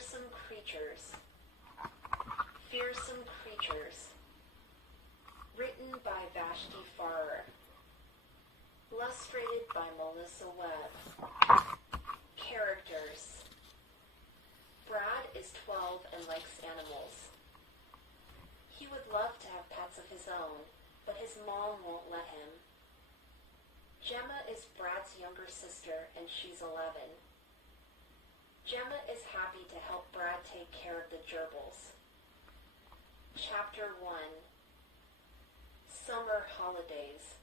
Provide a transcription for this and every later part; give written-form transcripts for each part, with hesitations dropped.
Fearsome creatures. Fearsome creatures. Written by Vashti Farrer. Illustrated by Melissa Webb. Characters. Brad is 12 and likes animals. He would love to have pets of his own, but his mom won't let him. Gemma is Brad's younger sister, and she's 11. Gemma is happy to help Brad take care of the gerbils. Chapter 1. Summer Holidays.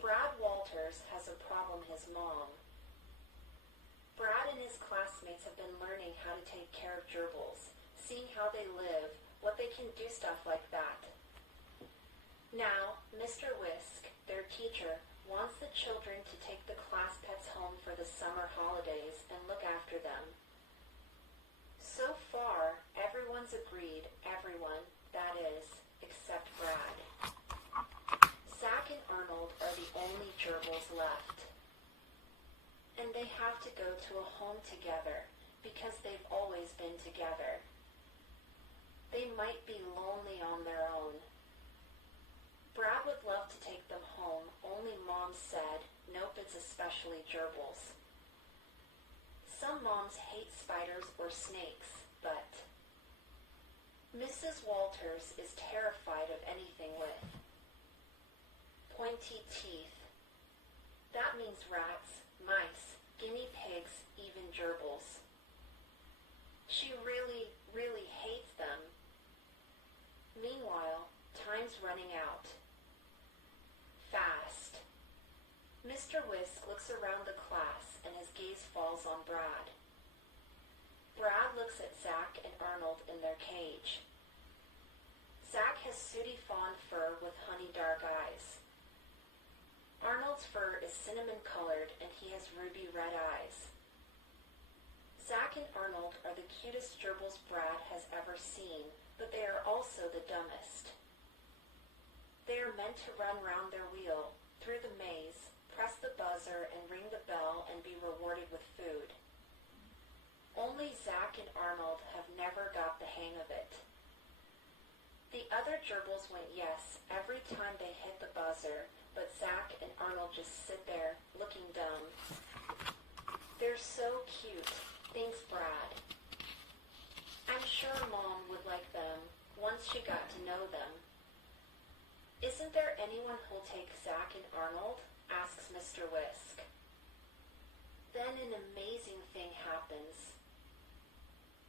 Brad Walters has a problem with his mom. Brad and his classmates have been learning how to take care of gerbils, seeing how they live, what they can do, stuff like that. Now, Mr. Whisk, their teacher, wants the children to take the class pets home for the summer holidays and look after them. So far, everyone's agreed, everyone, that is, except Brad. Zach and Arnold are the only gerbils left. And they have to go to a home together because they've always been together. They might be lonely on their own. Brad would love to take them home, only Mom said, nope, it's especially gerbils. Some moms hate spiders or snakes, but Mrs. Walters is terrified of anything with pointy teeth. That means rats, mice, guinea pigs, even gerbils. She really, really hates them. Meanwhile, time's running out. Fast. Mr. Whisk looks around the class and his gaze falls on Brad. Brad looks at Zach and Arnold in their cage. Zach has sooty fawn fur with honey dark eyes. Arnold's fur is cinnamon colored and he has ruby red eyes. Zach and Arnold are the cutest gerbils Brad has ever seen, but they are also the dumbest. They are meant to run round their wheel, through the maze, press the buzzer and ring the bell and be rewarded with food. Only Zach and Arnold have never got the hang of it. The other gerbils went yes every time they hit the buzzer, but Zach and Arnold just sit there, looking dumb. They're so cute, thinks Brad. I'm sure Mom would like them once she got to know them. Isn't there anyone who'll take Zach and Arnold? Asks Mr. Whisk. Then an amazing thing happens.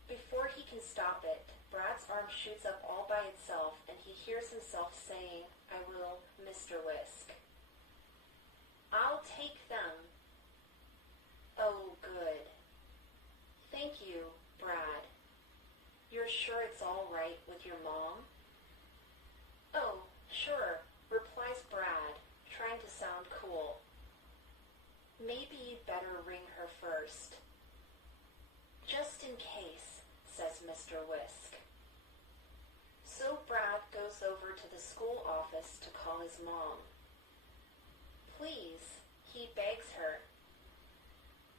Before he can stop it, Brad's arm shoots up all by itself and he hears himself saying, I will, Mr. Whisk. I'll take them. Oh, good. Thank you, Brad. You're sure it's all right with your mom? Oh, sure, replies Brad, trying to sound cool. Maybe you'd better ring her first. Just in case, says Mr. Whisk. So Brad goes over to the school office to call his mom. Please, he begs her.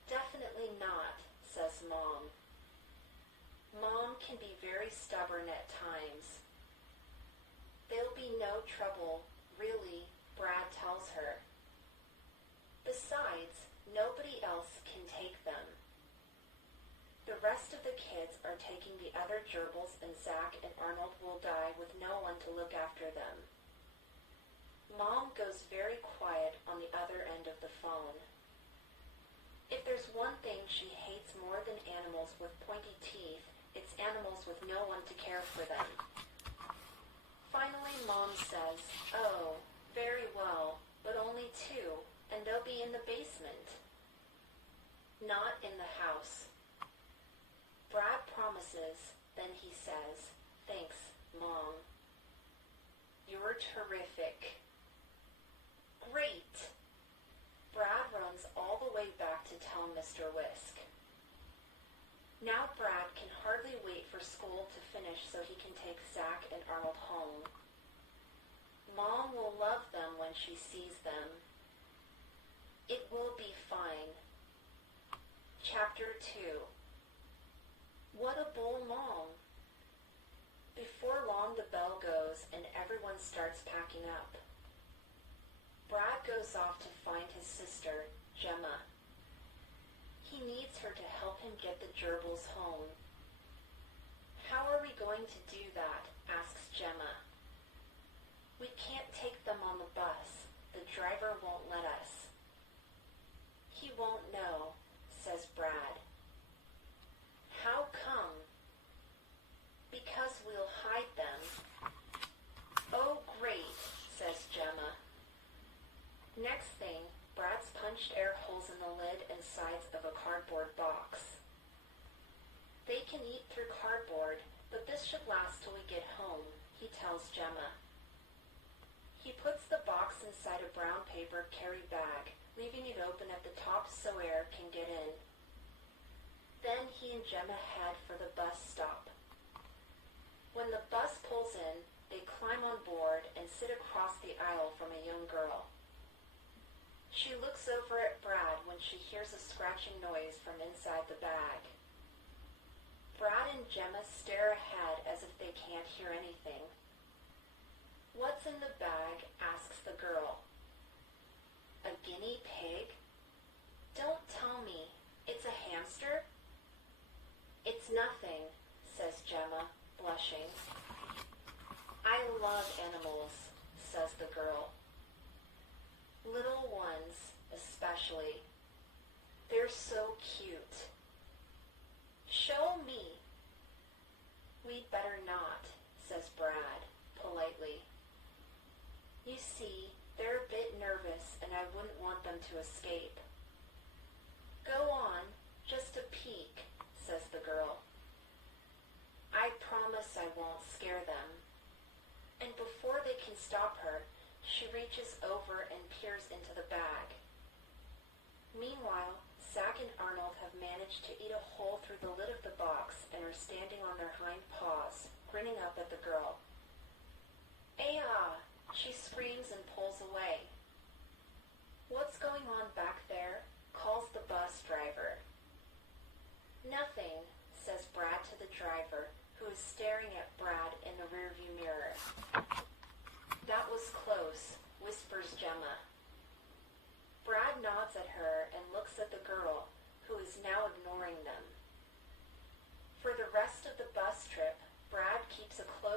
Definitely not, says Mom. Mom can be very stubborn at times. There'll be no trouble, really, Brad tells her. Besides, nobody else can take them. The rest of the kids are taking the other gerbils and Zach and Arnold will die with no one to look after them. Mom goes very quiet on the other end of the phone. If there's one thing she hates more than animals with pointy teeth, it's animals with no one to care for them. Finally, Mom says, oh, very well, but only 2, and they'll be in the basement. Not in the house. Brad promises, then he says, thanks, Mom. You're terrific. Great! Brad runs all the way back to tell Mr. Whisk. Now Brad can hardly wait for school to finish so he can take Zach and Arnold home. Mom will love them when she sees them. It will be fine. Chapter 2. bowl long. Before long, the bell goes and everyone starts packing up. Brad goes off to find his sister, Gemma. He needs her to help him get the gerbils home. How are we going to do that? Asks Gemma. We can't take them on the bus. The driver won't let us. He won't know, says Brad. How come? Because we'll hide them. Oh, great, says Gemma. Next thing, Brad's punched air holes in the lid and sides of a cardboard box. They can eat through cardboard, but this should last till we get home, he tells Gemma. He puts the box inside a brown paper carry bag, leaving it open at the top so air can get in. Then he and Gemma head for the bus stop. When the bus pulls in, they climb on board and sit across the aisle from a young girl. She looks over at Brad when she hears a scratching noise from inside the bag. Brad and Gemma stare ahead as if they can't hear anything. What's in the bag? Asks the girl. A guinea pig? Don't tell me. It's a hamster? It's nothing, says Gemma, blushing. I love animals, says the girl. Little ones, especially. They're so cute. Show me. We'd better not, says Brad, politely. You see, they're a bit nervous and I wouldn't want them to escape. Go on, just a peek, says the girl. I promise I won't scare them. And before they can stop her, she reaches over and peers into the bag. Meanwhile, Zach and Arnold have managed to eat a hole through the lid of the box and are standing on their hind paws, grinning up at the girl. "Ay-ah!" She screams and pulls away. "What's going on back there?" calls the bus driver. "Nothing," says Brad to the driver, who is staring at Brad in the rearview mirror. "That was close," whispers Gemma. Brad nods at her and looks at the girl, who is now ignoring them. For the rest of the bus trip, Brad keeps a close